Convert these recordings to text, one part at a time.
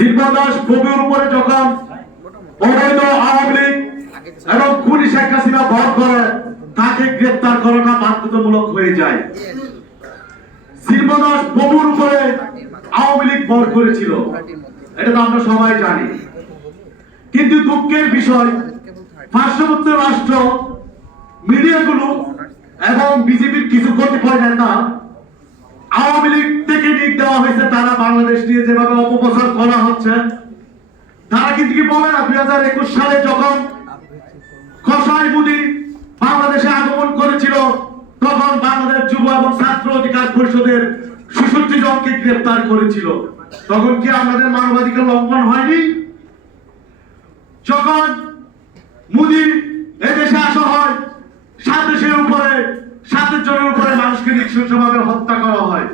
শিল্পদাস কবির উপরে যখন অবৈধ আওয়ামী লীগ এবং খুনি শেখ হাসিনা ভর করে, তাকে গ্রেপ্তার করাটা বাধ্যতামূলক হয়ে যায়। শিল্পদাস প্রভুর উপরে আওয়ামী লীগ ভর করেছিল। এটা তো আমরা সবাই জানি। কিন্তু দুঃখের বিষয়, পার্শ্ববর্তী রাষ্ট্র, মিডিয়াগুলো এবং বিজেপির কিছু কতিপয় নেতা আওয়ামী লীগ নিক দেওয়া হয়েছে, তারা বাংলাদেশ নিয়ে যেভাবে অপপ্রচার করা হচ্ছে, তারা কিন্তু কি বলে না? দুই হাজার একুশ সালে যখন খসাই মুদি বাংলাদেশে আগমন করেছিল, তখন বাংলাদেশ যুব এবং ছাত্র অধিকার পরিষদের ছেষট্টি জনকে গ্রেপ্তার করেছিল। তখন কি আমাদের মানবাধিকার লঙ্ঘন হয়নি? যখন মুদি এদেশে আসা হয় সাত দেশের উপরে সাত জনের উপরে মানুষকে নৃশংসভাবে হত্যা করা হয়।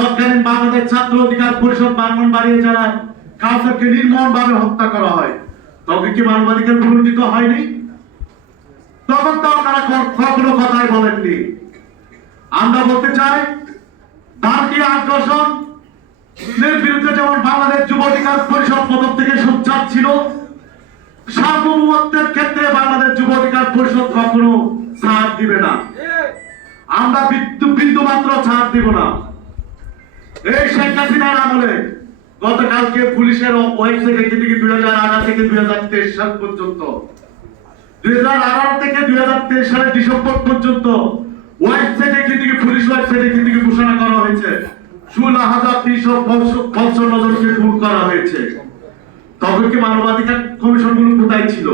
তৎকালীন বাংলাদেশ ছাত্র অধিকার পরিষদ ব্রাহ্মণবাড়িয়া জেলার কাউসারকে নির্মমভাবে হত্যা করা হয়। তবে কি মানবাধিকার পুনর্জিত হয়নি? তখন তো আপনারা কখনো কথাই বলেননি। আমরা বলতে চাই ভারতীয় আগ্রাসন এর বিরুদ্ধে যেমন বাংলাদেশ যুব অধিকার পরিষদ পদক থেকে সোচ্চার ছিল, সার্বভৌমত্বের ক্ষেত্রে বাংলাদেশ যুব অধিকার পরিষদ কখনো ছাড় দিবে না। আমরা বিন্দু মাত্র ছাড় দিব না। এই শেখ হাসিনার আমলে গতকালকে পুলিশের দুই হাজার থেকে দুই হাজার তেইশ সাল পর্যন্ত, দুই হাজার আঠারো থেকে দুই হাজার তেইশ সালের ডিসেম্বর পর্যন্ত পুলিশ ঘোষণা করা হয়েছে হাজার তিনশো করা হয়েছে। তখন কি মানবাধিকার কমিশনগুলো কোথায় ছিল?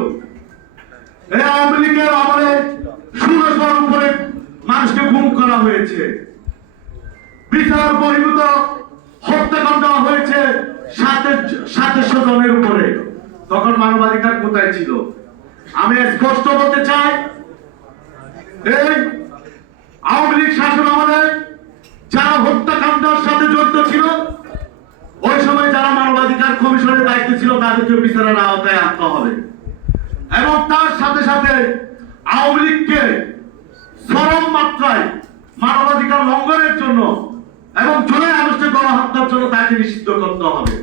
এই আওয়ামী লীগের আমলে উপরে মানুষকে গুম করা হয়েছে। বিচার বহির্ভূত হত্যাকাণ্ড হয়েছে সাতাশশো জনের উপরে। তখন মানবাধিকার কোথায় ছিল? আমি স্পষ্ট বলতে চাই আওয়ামী লীগ শাসন আমলে যারা হত্যাকাণ্ডের সাথে জড়িত ছিল, ওই সময় যারা মানবাধিকার কমিশনের দায়িত্ব ছিল তাদেরকে বিচারের আওতায় আনতে হবে। এবং তার সাথে সাথে আওয়ামী লীগকে চরম মাত্রায় মানবাধিকার লঙ্ঘনের জন্য তাকে নিষিদ্ধ করতে হবে।